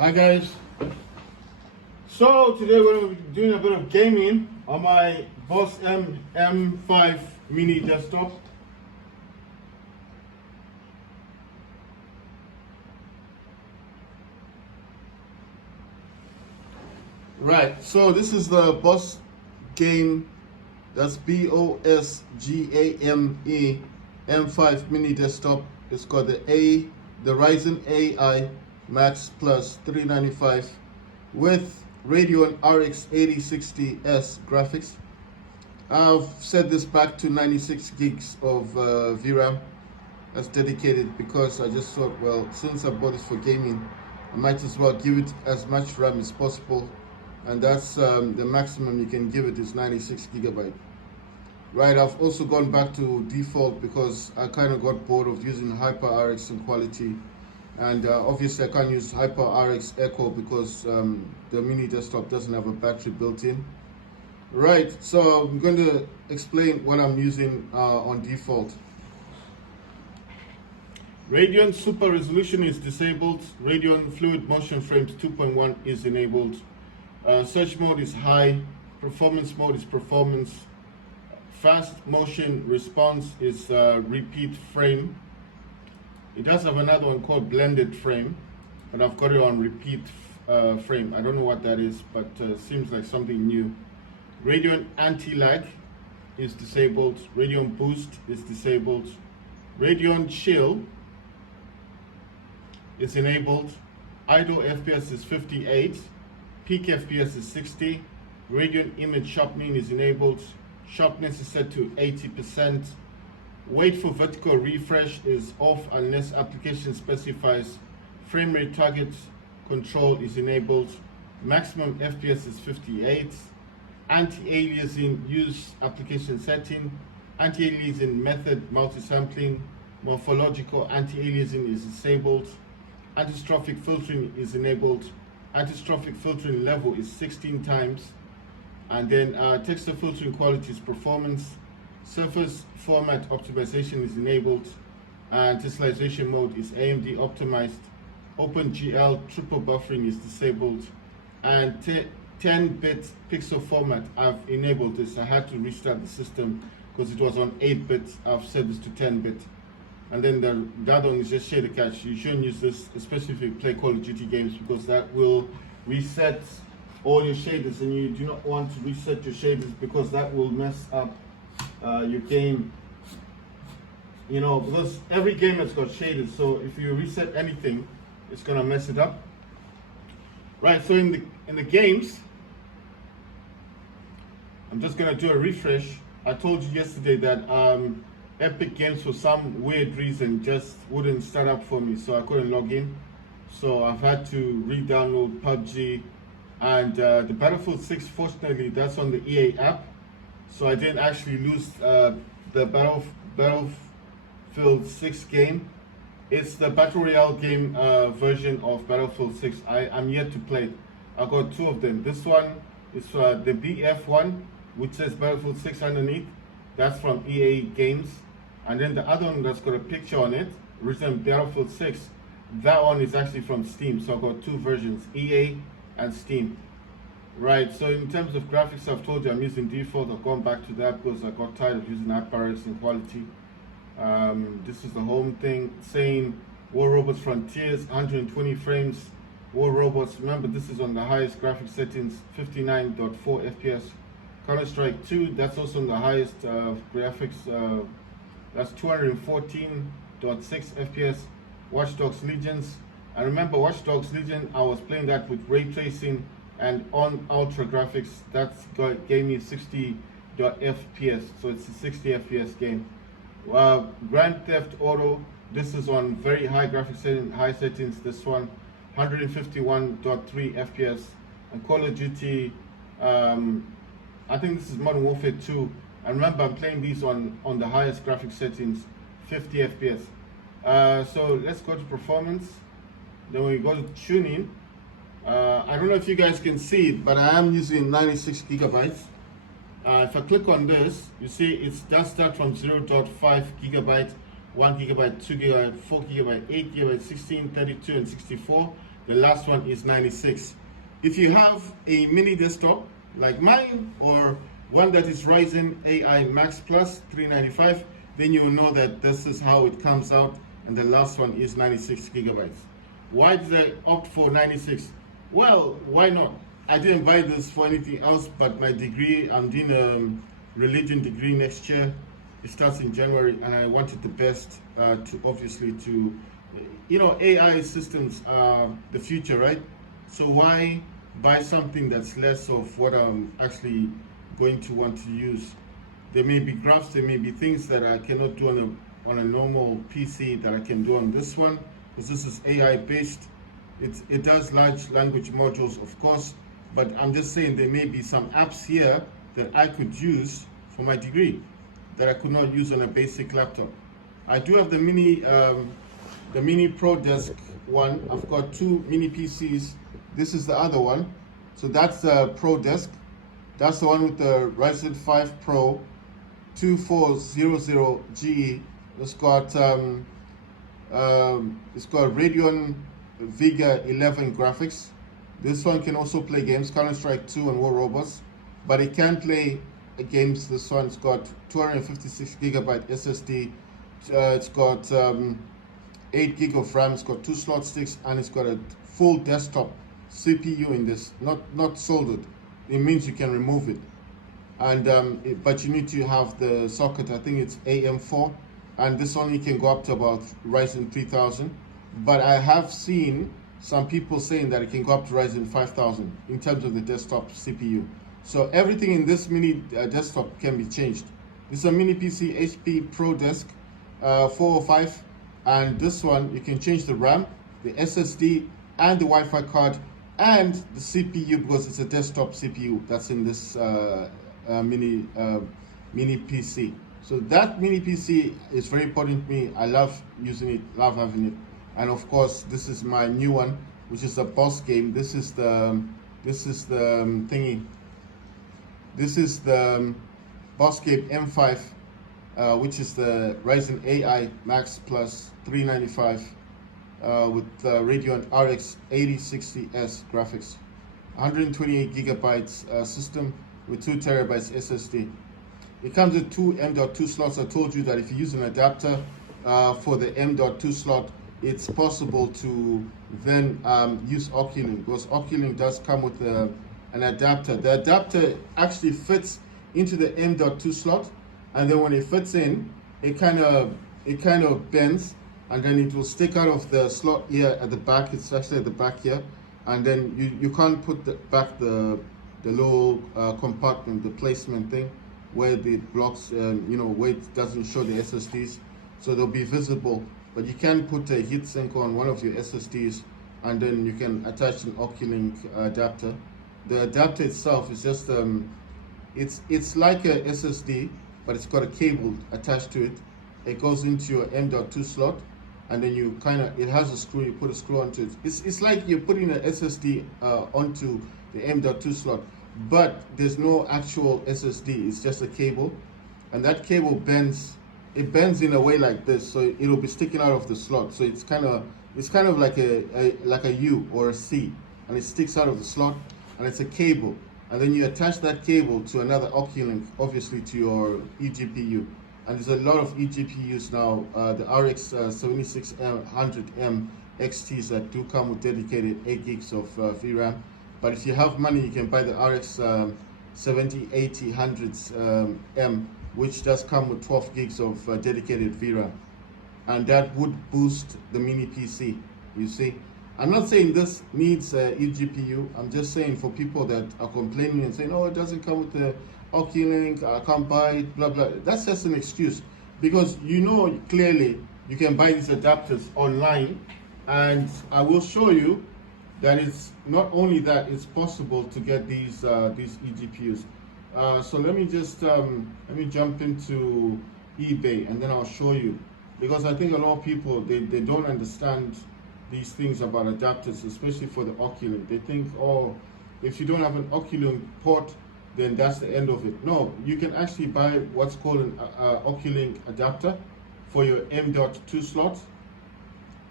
Hi guys. So today we're going to be doing a bit of gaming on my Bosgame M5 mini desktop. Right, so this is the Bosgame, that's Bosgame M5 mini desktop. It's got the Ryzen AI Max Plus 395 with Radeon RX 8060S graphics. I've set this back to 96 gigs of VRAM as dedicated because I just thought, well, since I bought this for gaming, I might as well give it as much RAM as possible, and that's the maximum you can give it is 96 gigabyte. Right, I've also gone back to default because I kind of got bored of using HyperRX in quality, and obviously I can't use HyperRX Echo because the mini desktop doesn't have a battery built in. Right, so I'm going to explain what I'm using on default. Radeon Super Resolution is disabled. Radeon Fluid Motion Frames 2.1 is enabled. Search mode is high. Performance mode is performance. Fast motion response is repeat frame. It does have another one called blended frame, but I've got it on repeat frame. I don't know what that is, but seems like something new. Radeon anti-lag is disabled. Radeon boost is disabled. Radeon chill is enabled. Idle FPS is 58. Peak FPS is 60. Radeon image sharpening is enabled. Sharpness is set to 80%. Wait for vertical refresh is off unless application specifies. Frame rate target control is enabled. Maximum FPS is 58. Anti-aliasing use application setting. Anti-aliasing method multi-sampling. Morphological anti-aliasing is disabled. Antistrophic filtering is enabled. Antistrophic filtering level is 16 times. And then texture filtering quality is performance. Surface format optimization is enabled. And tessellation mode is AMD optimized. OpenGL triple buffering is disabled. And 10-bit pixel format, I've enabled this. I had to restart the system because it was on 8-bit. I've set this to 10-bit. And then the other one is just shader cache. You shouldn't use this, especially if you play Call of Duty games, because that will reset all your shaders, and you do not want to reset your shaders because that will mess up your game. You know, because every game has got shaders, so if you reset anything, it's gonna mess it up. Right, so in the games, I'm just gonna do a refresh. I told you yesterday that Epic Games, for some weird reason, just wouldn't start up for me, so I couldn't log in. So I've had to re-download PUBG, and the Battlefield 6, fortunately, that's on the EA app, so I didn't actually lose the Battlefield 6 game. It's the Battle Royale game version of Battlefield 6. I'm yet to play it. I got two of them. This one is the BF one, which says Battlefield 6 underneath. That's from EA Games. And then the other one that's got a picture on it, written Battlefield 6, that one is actually from Steam. So I've got two versions, EA and Steam. Right, so in terms of graphics, I've told you I'm using default. I've gone back to that because I got tired of using HyperX in quality. This is the home thing, saying War Robots Frontiers, 120 frames. War Robots, remember this is on the highest graphics settings, 59.4 FPS. Counter-Strike 2, that's also on the highest graphics, that's 214.6 FPS. Watch Dogs Legions, and remember Watch Dogs Legion, I was playing that with ray tracing and on ultra graphics. That's gave me 60 FPS, so it's a 60 FPS game. Grand Theft Auto, this is on very high graphics setting, high settings. This one 151.3 FPS. And Call of Duty, I think this is Modern Warfare 2, and remember I'm playing these on the highest graphics settings, 50 FPS. So let's go to performance. Then we go to tuning. I don't know if you guys can see it, but I am using 96 gigabytes. If I click on this, you see it does start from 0.5 gigabyte, 1 gigabyte, 2 gigabyte, 4 gigabyte, 8 gigabyte, 16, 32, and 64. The last one is 96. If you have a mini desktop like mine, or one that is Ryzen AI Max Plus 395, then you will know that this is how it comes out, and the last one is 96 gigabytes. Why did I opt for 96? Well, why not? I didn't buy this for anything else but my degree. I'm doing a religion degree next year. It starts in January, and I wanted the best to AI systems are the future, right? So why buy something that's less of what I'm actually going to want to use? There may be graphs, there may be things that I cannot do on a normal PC that I can do on this one, because this is AI based. It does large language modules, of course, but I'm just saying there may be some apps here that I could use for my degree that I could not use on a basic laptop. I do have the mini Pro Desk one. I've got two mini PCs. This is the other one. So that's the Pro Desk. That's the one with the Ryzen 5 Pro 2400GE. It's got Radeon Vega 11 graphics. This one can also play games, Counter-Strike 2 and War Robots, but it can play games. This one's got 256 gigabyte SSD. It's got 8 gig of RAM. It's got 2 slot sticks, and it's got a full desktop CPU in this, not soldered. It means you can remove it, and but you need to have the socket. I think it's AM4, and this only can go up to about Ryzen 3000. But I have seen some people saying that it can go up to Ryzen 5000 in terms of the desktop CPU. So everything in this mini desktop can be changed. This is a mini PC HP Pro Desk 405, and this one you can change the RAM, the SSD, and the Wi-Fi card, and the CPU, because it's a desktop CPU that's in this mini PC. So that mini PC is very important to me. I love using it, love having it. And of course, this is my new one, which is a Bosgame. This is the thingy. This is the Bosgame M5, which is the Ryzen AI Max Plus 395 with Radeon RX 8060S graphics, 128 gigabytes system with 2 terabytes SSD. It comes with 2 M.2 slots. I told you that if you use an adapter for the M.2 slot, it's possible to then use Oculink, because Oculink does come with an adapter. The adapter actually fits into the M.2 slot, and then when it fits in, it kind of bends, and then it will stick out of the slot here at the back. It's actually at the back here, and then you can't put back the little compartment, the placement thing, where the blocks, where it doesn't show the SSDs, so they'll be visible. But you can put a heatsink on one of your SSDs, and then you can attach an Oculink adapter. The adapter itself is just it's like a SSD, but it's got a cable attached to it. It goes into your M.2 slot, and then it has a screw. You put a screw onto it. It's like you're putting an SSD onto the M.2 slot, but there's no actual SSD. It's just a cable, and that cable bends. It bends in a way like this, so it'll be sticking out of the slot. So it's kind of like a U or a C, and it sticks out of the slot, and it's a cable. And then you attach that cable to another Oculink, obviously to your eGPU. And there's a lot of eGPUs now, the RX 7600M XTs that do come with dedicated 8 gigs of VRAM. But if you have money, you can buy the RX 7080 M, which does come with 12 gigs of dedicated VRAM. And that would boost the mini PC, you see. I'm not saying this needs eGPU. I'm just saying for people that are complaining and saying, oh, it doesn't come with the Oculink, I can't buy it, blah, blah. That's just an excuse, because clearly you can buy these adapters online, and I will show you that it's not only that, it's possible to get these eGPUs. So let me just jump into eBay, and then I'll show you, because I think a lot of people they don't understand these things about adapters, especially for the Oculink. They think, oh, if you don't have an Oculink port, then that's the end of it. No, you can actually buy what's called an Oculink adapter for your M.2 slot,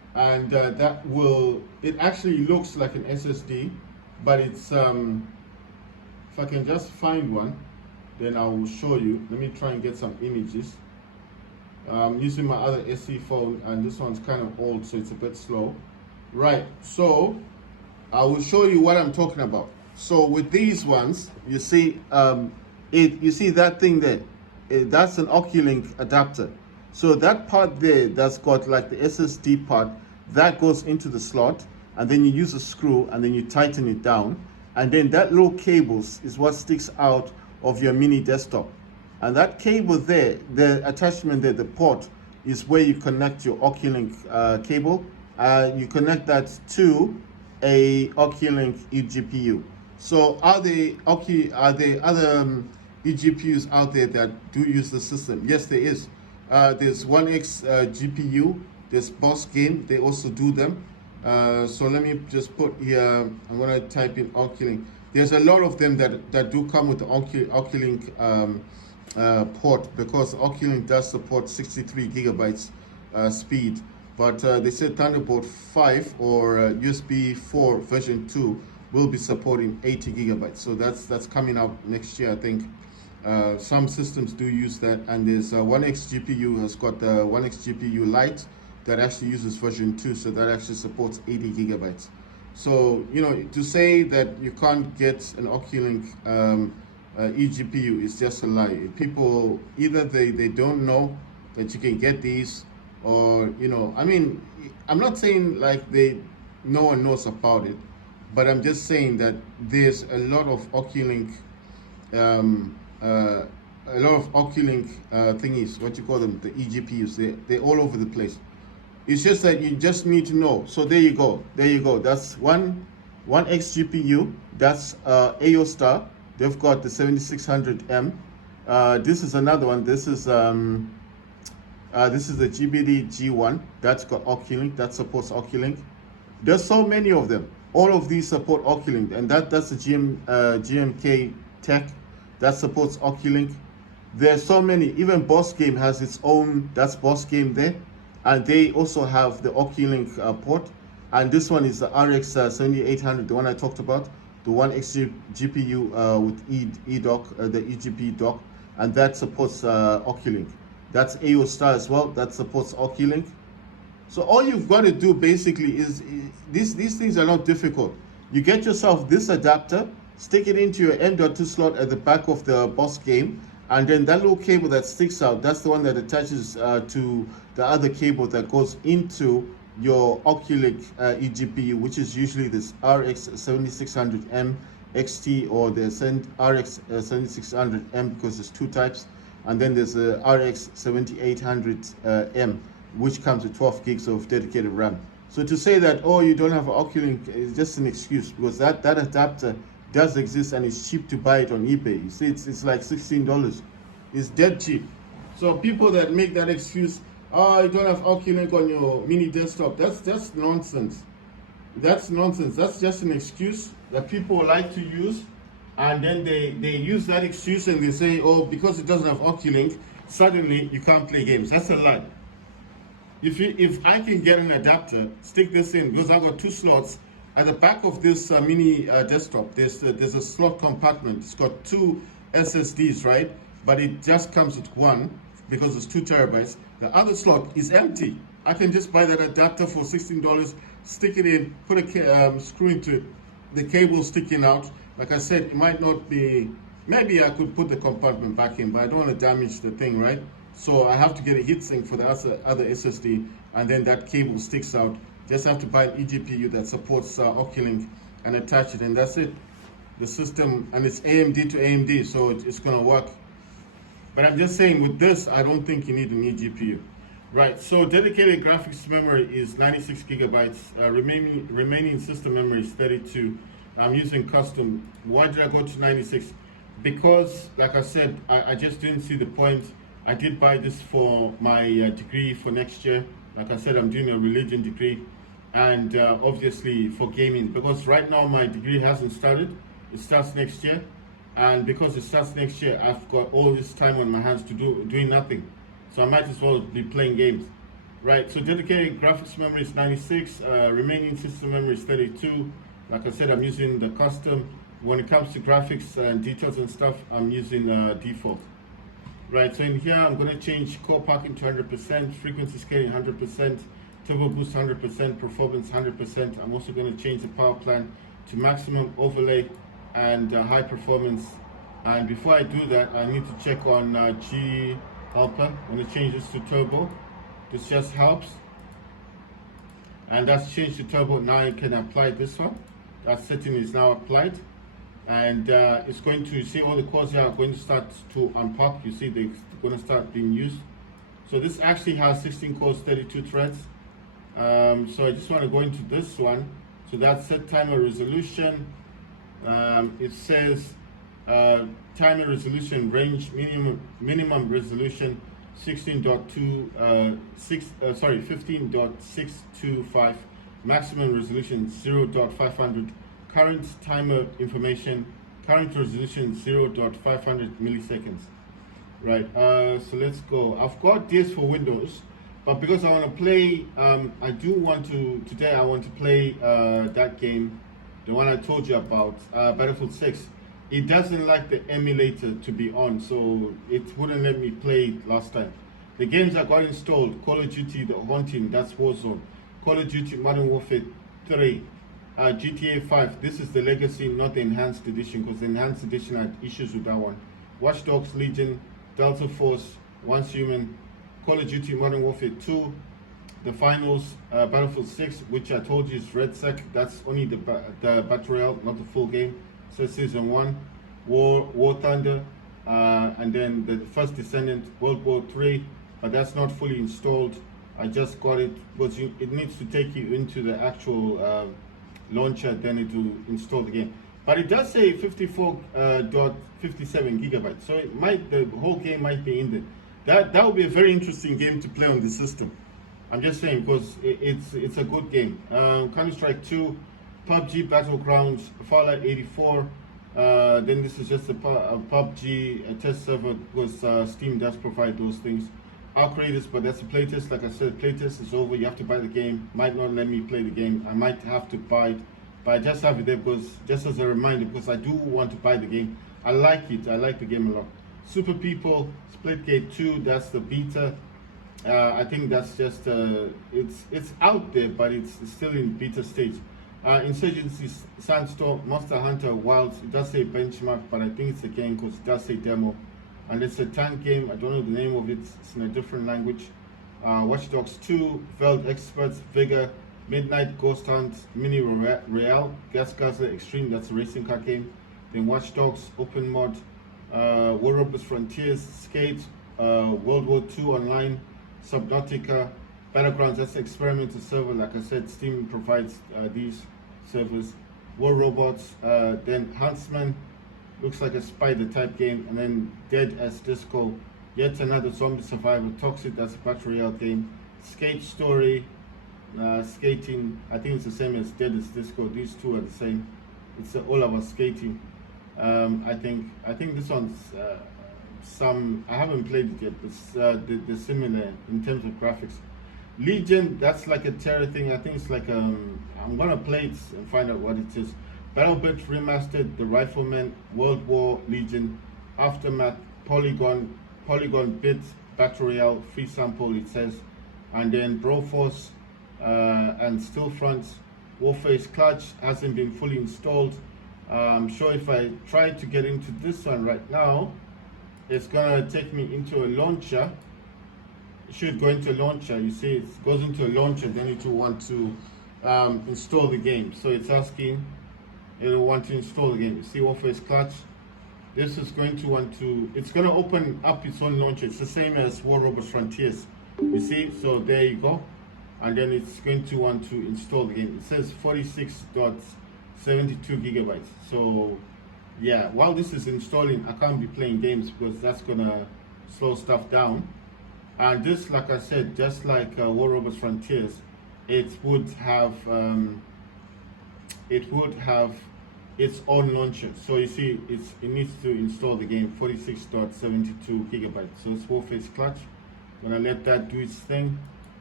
and that will, it actually looks like an SSD, but it's if I can just find one, then I will show you. Let me try and get some images. Using my other SE phone, and this one's kind of old, so it's a bit slow. Right, so I will show you what I'm talking about. So with these ones, you see, you see that thing there, that's an Oculink adapter. So that part there, that's got like the SSD part, that goes into the slot, and then you use a screw, and then you tighten it down, and then that little cables is what sticks out of your mini desktop. And that cable there, the attachment there, the port, is where you connect your Oculink cable. You connect that to a Oculink eGPU. So are there other eGPUs out there that do use the system? Yes, there is. There's 1X GPU, there's Bosgame, they also do them. So let me just put here, I'm gonna type in Oculink. There's a lot of them that do come with the Oculink port, because Oculink does support 63 gigabytes speed, but they said Thunderbolt 5 or USB 4 version 2 will be supporting 80 gigabytes. So that's coming out next year, I think. Some systems do use that, and there's 1X GPU has got the 1X GPU Lite that actually uses version 2, so that actually supports 80 gigabytes. So, you know, to say that you can't get an Oculink eGPU is just a lie. People, either they don't know that you can get these, or, you know, I mean, I'm not saying like no one knows about it, but I'm just saying that there's a lot of Oculink thingies, what you call them, the eGPUs, they're all over the place. It's just that you just need to know. So there you go. That's one XGPU. That's AO Star. They've got the 7600M. This is another one. This is the GBD G1. That's got Oculink. That supports Oculink. There's so many of them. All of these support Oculink, and that's the GMK Tech that supports Oculink. There's so many. Even Bosgame has its own. That's Bosgame there. And they also have the Oculink port, and this one is the RX 7800, the one I talked about, the 1X GPU with eDock, the eGPU dock, and that supports Oculink. That's AO Star as well, that supports Oculink. So all you've got to do basically is, these things are not difficult. You get yourself this adapter, stick it into your M.2 slot at the back of the Bosgame, and then that little cable that sticks out, that's the one that attaches to the other cable that goes into your Oculink eGPU, which is usually this RX 7600M XT or the RX 7600M, because there's two types. And then there's the RX 7800M, which comes with 12 gigs of dedicated RAM. So to say that, oh, you don't have an Oculink is just an excuse, because that adapter does exist, and it's cheap to buy it on eBay. You see, it's like $16. It's dead cheap. So people that make that excuse, oh, you don't have Oculink on your mini desktop, that's just nonsense. That's nonsense. That's just an excuse that people like to use, and then they use that excuse and they say, oh, because it doesn't have Oculink, suddenly you can't play games. That's a lie. If I can get an adapter, stick this in, because I've got two slots. At the back of this mini desktop, there's a slot compartment. It's got two SSDs, right? But it just comes with one, because it's 2 terabytes. The other slot is empty. I can just buy that adapter for $16, stick it in, put a screw into it, the cable sticking out. Like I said, it might not be, maybe I could put the compartment back in, but I don't want to damage the thing, right? So I have to get a heatsink for the other SSD, and then that cable sticks out. Just have to buy an eGPU that supports Oculink and attach it, and that's it. The system, and it's AMD to AMD, so it's gonna work. But I'm just saying, with this, I don't think you need an eGPU. Right, so dedicated graphics memory is 96 gigabytes. Remaining system memory is 32. I'm using custom. Why did I go to 96? Because, like I said, I just didn't see the point. I did buy this for my degree for next year. Like I said, I'm doing a religion degree, and obviously for gaming, because right now my degree hasn't started. It starts next year, and because it starts next year, I've got all this time on my hands to doing nothing. So I might as well be playing games. Right, so dedicated graphics memory is 96, remaining system memory is 32. Like I said, I'm using the custom. When it comes to graphics and details and stuff, I'm using default. Right, so in here, I'm going to change core parking to 100%, frequency scaling 100%, turbo boost 100%, performance 100%. I'm also going to change the power plan to maximum overlay and high performance. And before I do that, I need to check on G helper. I'm going to change this to turbo. This just helps. And that's changed to turbo. Now I can apply this one. That setting is now applied. And it's going to, you see all the cores here are going to start to unpop. You see they're going to start being used. So this actually has 16 cores, 32 threads. So I just want to go into this one. So that's set timer resolution. It says timer resolution range, minimum resolution 15.625, maximum resolution 0.500. Current timer information, current resolution 0.500 milliseconds. Right, so let's go. I've got this for Windows, but because I want to play, today I want to play that game, the one I told you about, Battlefield 6. It doesn't like the emulator to be on, so it wouldn't let me play it last time. The games I got installed: Call of Duty, The Haunting, that's Warzone; Call of Duty Modern Warfare 3, GTA 5. This is the Legacy, not the Enhanced Edition, because the Enhanced Edition had issues with that one. Watch Dogs Legion, Delta Force, Once Human, Call of Duty Modern Warfare 2, the finals, Battlefield 6, which I told you is RedSec. That's only the Battle Royale, not the full game. So Season 1, War Thunder, and then the First Descendant, World War 3, but that's not fully installed. I just got it because it needs to take you into the actual launcher, then it will install the game. But it does say 54.57 gigabytes, so the whole game might be in there. That would be a very interesting game to play on the system. I'm just saying, because it's a good game. Counter-Strike 2, PUBG Battlegrounds, Fallout 84. Then this is just a PUBG test server, because Steam does provide those things. I'll create this, but that's a playtest. Like I said, playtest is over. You have to buy the game. Might not let me play the game. I might have to buy it, but I just have it there because, just as a reminder, because I do want to buy the game. I like it. I like the game a lot. Super People, Splitgate 2. That's the beta. I think that's just it's out there, but it's still in beta stage. Insurgency, Sandstorm, Monster Hunter Wilds. It does say benchmark, but I think it's a game because it does say demo. And it's a tank game. I don't know the name of it. It's in a different language. Watch Dogs 2, Veld Experts, Vigor, Midnight Ghost Hunt, Mini Royale, Gas Guzzler Extreme. That's a racing car game. Then Watch Dogs Open Mod, War Robots Frontiers, Skate, World War II Online, Subnautica, Battlegrounds. That's an experimental server. Like I said, Steam provides these servers. War Robots, then Huntsman. Looks like a spider type game, and then Dead as Disco, yet another zombie survivor. Toxic, that's a battle royale game. Skate Story, skating. I think it's the same as Dead as Disco. These two are the same. It's all about skating. I think this one's some. I haven't played it yet, but they're similar in terms of graphics. Legion, that's like a terror thing. I think it's like I'm gonna play it and find out what it is. Battlebit Remastered, The Rifleman, World War Legion, Aftermath, Polygon Bit, Battle Royale, Free Sample, it says, and then Broforce and Stillfront. Warface Clutch hasn't been fully installed. I'm sure if I try to get into this one right now, it's gonna take me into a launcher. It should go into a launcher. You see, it goes into a launcher, then it will want to install the game. So it's asking. It'll want to install again. You see Warface Clutch. This is going to want to, it's going to open up its own launcher. It's the same as War Robots Frontiers. You see, so there you go. And then it's going to want to install the game. It says 46.72 gigabytes. So yeah, while this is installing, I can't be playing games because that's going to slow stuff down. And this, like I said, just like War Robots Frontiers, it would have its own launcher. So you see, it needs to install the game. 46.72 gigabytes. So it's Warface Clutch. I'm gonna let that do its thing.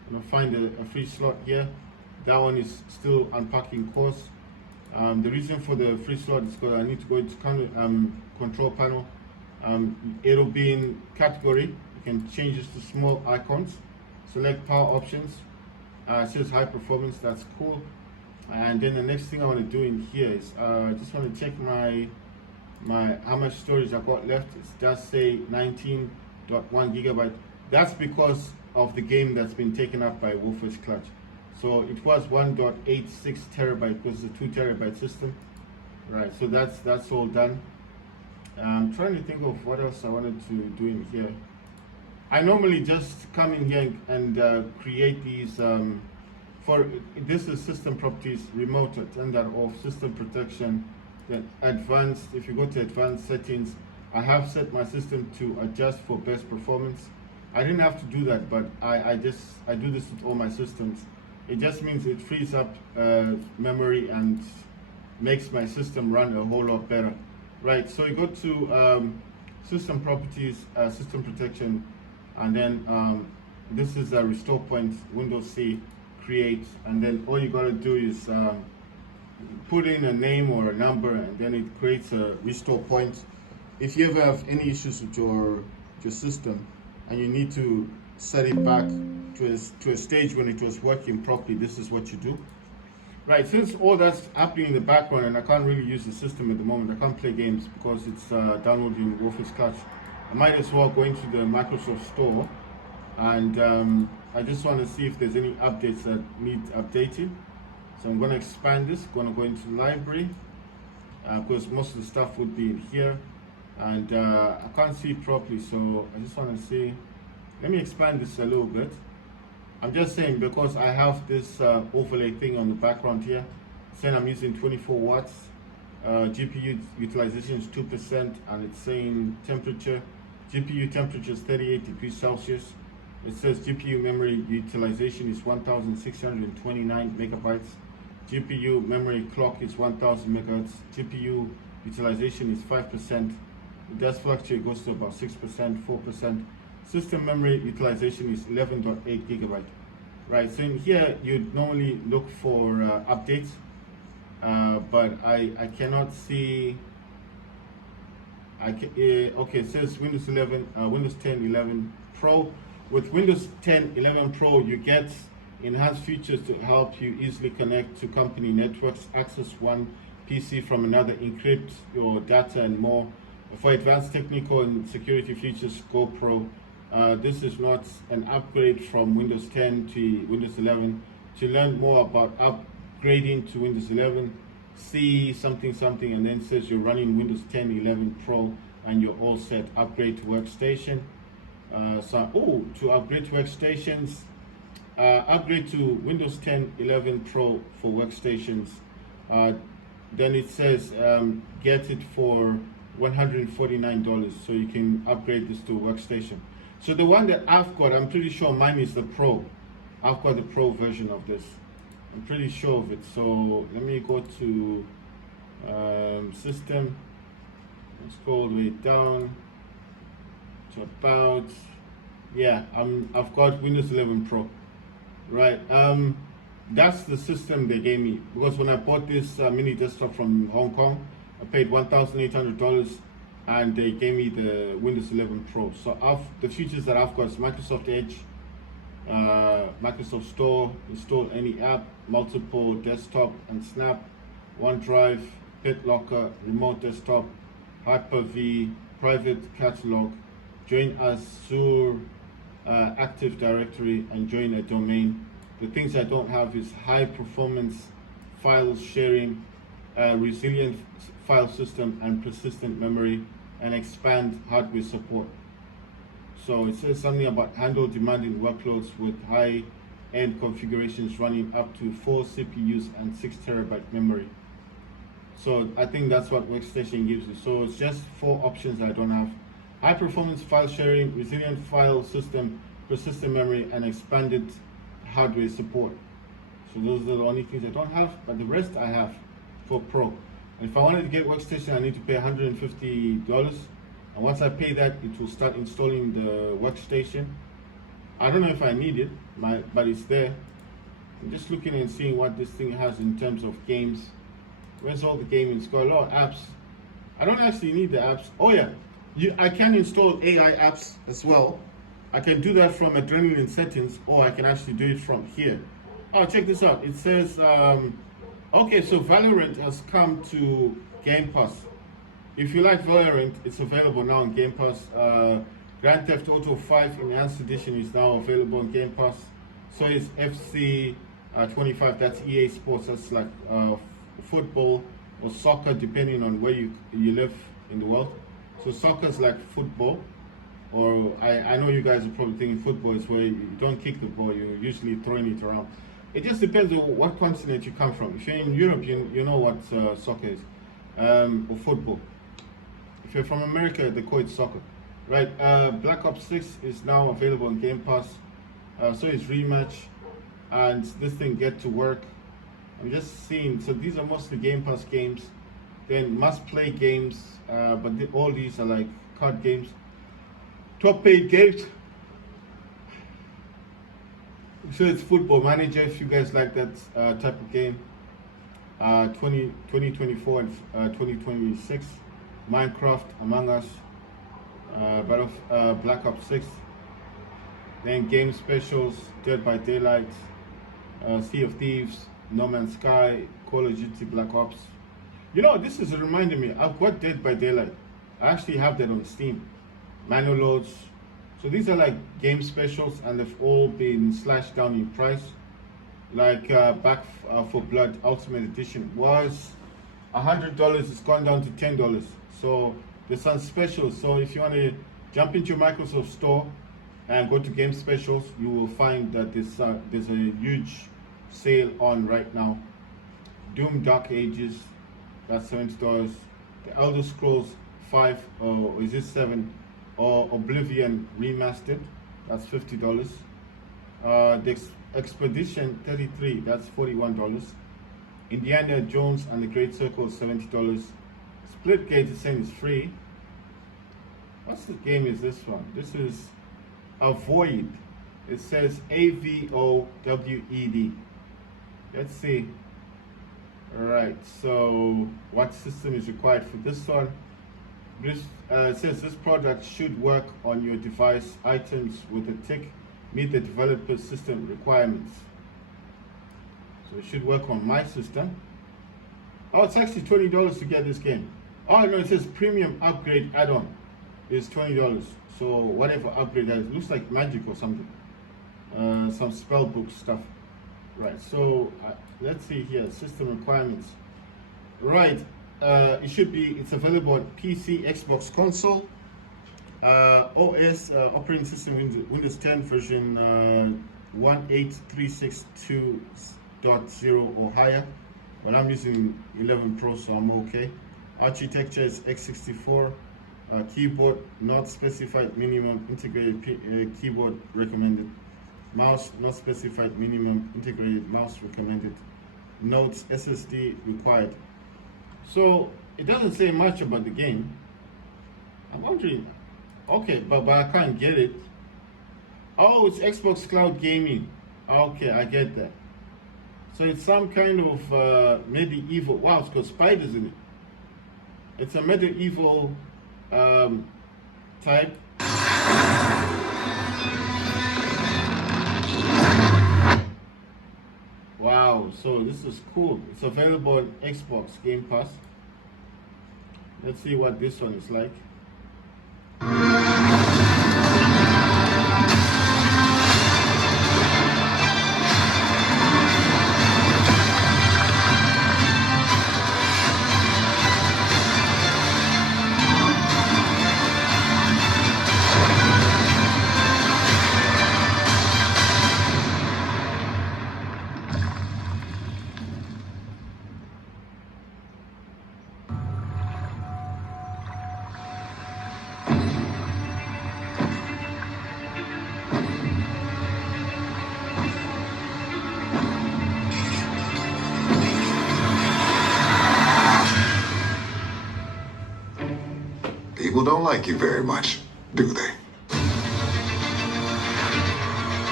I'm gonna find a free slot here. That one is still unpacking course. The reason for the free slot is because I need to go into control panel. It'll be in category. You can change this to small icons. Select power options. It says high performance. That's cool. And then the next thing I want to do in here is I just want to check my how much storage I got left. It does say 19.1 gigabyte. That's because of the game that's been taken up by Wolf's Clutch. So it was 1.86 terabyte because it's a 2 terabyte system. Right, so that's all done. I'm trying to think of what else I wanted to do in here. I normally just come in here and create these this is system properties, remote, turn that off, system protection, then advanced. If you go to advanced settings, I have set my system to adjust for best performance. I didn't have to do that, but I do this with all my systems. It just means it frees up memory and makes my system run a whole lot better. Right, so you go to system properties, system protection, and then this is a restore point, Windows C, create, and then all you gotta do is put in a name or a number, and then it creates a restore point. If you ever have any issues with your system and you need to set it back to a stage when it was working properly, this is what you do. Right, since all that's happening in the background and I can't really use the system at the moment, I can't play games because it's downloading Wolf's Clutch, I might as well go into the Microsoft Store, and I just want to see if there's any updates that need updating. So I'm going to expand this, going to go into library, because most of the stuff would be in here, and I can't see it properly, so I just want to see. Let me expand this a little bit. I'm just saying because I have this overlay thing on the background here, saying I'm using 24 watts, GPU utilization is 2%, and it's saying temperature, GPU temperature is 38 degrees Celsius. It says GPU memory utilization is 1,629 megabytes. GPU memory clock is 1,000 megahertz. GPU utilization is 5%. It does fluctuate, goes to about 6%, 4%. System memory utilization is 11.8 gigabyte. Right, so in here you'd normally look for updates, but I cannot see. Okay, it says Windows 11, Windows 10, 11 Pro. With Windows 10, 11 Pro, you get enhanced features to help you easily connect to company networks, access one PC from another, encrypt your data, and more. For advanced technical and security features, go Pro. This is not an upgrade from Windows 10 to Windows 11. To learn more about upgrading to Windows 11, see something, and then says you're running Windows 10, 11 Pro and you're all set. Upgrade to workstation. To upgrade to workstations, upgrade to Windows 10, 11 Pro for workstations. Then it says get it for $149, so you can upgrade this to a workstation. So the one that I've got, I'm pretty sure mine is the Pro. I've got the Pro version of this. I'm pretty sure of it. So let me go to system. Let's go all the way down to about, yeah, I've got Windows 11 Pro. Right. That's the system they gave me, because when I bought this mini desktop from Hong Kong, I paid $1,800 and they gave me the Windows 11 Pro. So the features that I've got is Microsoft Edge, Microsoft Store, install any app, multiple desktop and snap, OneDrive, BitLocker, remote desktop, Hyper-V, private catalog, join Azure Active Directory, and join a domain. The things I don't have is high performance file sharing, resilient file system, and persistent memory, and expand hardware support. So it says something about handle demanding workloads with high-end configurations running up to 4 CPUs and 6 terabyte memory. So I think that's what workstation gives you. So it's just 4 options I don't have: high performance file sharing, resilient file system, persistent memory, and expanded hardware support. So those are the only things I don't have, but the rest I have for Pro. And if I wanted to get workstation, I need to pay $150. And once I pay that, it will start installing the workstation. I don't know if I need it, but it's there. I'm just looking and seeing what this thing has in terms of games. Where's all the gaming? It's got a lot of apps. I don't actually need the apps. Oh yeah, I can install AI apps as well. I can do that from Adrenaline settings, or I can actually do it from here. Oh, check this out. It says, okay, so Valorant has come to Game Pass. If you like Valorant, it's available now on Game Pass. Grand Theft Auto 5 Enhanced Edition is now available on Game Pass. So is FC 25, that's EA Sports. That's like football or soccer, depending on where you live in the world. So soccer is like football, or I know you guys are probably thinking football is where you don't kick the ball, you're usually throwing it around. It just depends on what continent you come from. If you're in Europe, you know what soccer is, or football. If you're from America, they call it soccer. Right, Black Ops 6 is now available on Game Pass. So is Rematch, and this thing Get to Work. I'm just seeing, so these are mostly Game Pass games. Then must play games, but all these are like card games. Top paid games. So it's Football Manager, if you guys like that type of game. 2024 and 2026. Minecraft, Among Us, Black Ops 6. Then game specials, Dead by Daylight, Sea of Thieves, No Man's Sky, Call of Duty Black Ops. You know, this is reminding me, I've got Dead by Daylight. I actually have that on Steam. Manual loads. So these are like game specials, and they've all been slashed down in price. Like Back for Blood Ultimate Edition was $100, it's gone down to $10. So there's some specials. So if you want to jump into Microsoft Store and go to game specials, you will find that there's a huge sale on right now. Doom Dark Ages, that's $70. The Elder Scrolls 5, or is it 7? Or Oblivion Remastered, that's $50. The Expedition 33, that's $41. Indiana Jones and the Great Circle, $70. Splitgate is saying it's free. What's the game is this one? This is Avoid. It says AVOWED. Let's see. Alright, so what system is required for this one? This says this product should work on your device. Items with a tick meet the developer's system requirements. So it should work on my system. Oh, it's actually $20 to get this game. Oh no, it says premium upgrade add-on is $20. So whatever upgrade that is, it looks like magic or something. Some spell book stuff. Right, so let's see here, system requirements. Right, it's available on PC, Xbox console, OS, operating system Windows 10 version 18362.0 or higher, but I'm using 11 Pro, so I'm okay. Architecture is x64, keyboard not specified minimum, integrated keyboard recommended. Mouse not specified minimum, integrated mouse recommended. Notes SSD required. So it doesn't say much about the game. I'm wondering, okay, but I can't get it. Oh, it's Xbox Cloud Gaming. Okay, I get that. So it's some kind of medieval. Wow, it's got spiders in it. It's a medieval type. Wow, so this is cool. It's available on Xbox Game Pass. Let's see what this one is like. People don't like you very much, do they?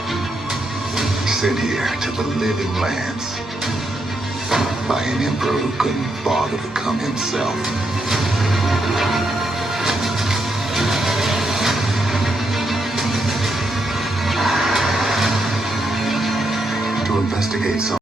sent here to the living lands by an emperor who couldn't bother to come himself. To investigate some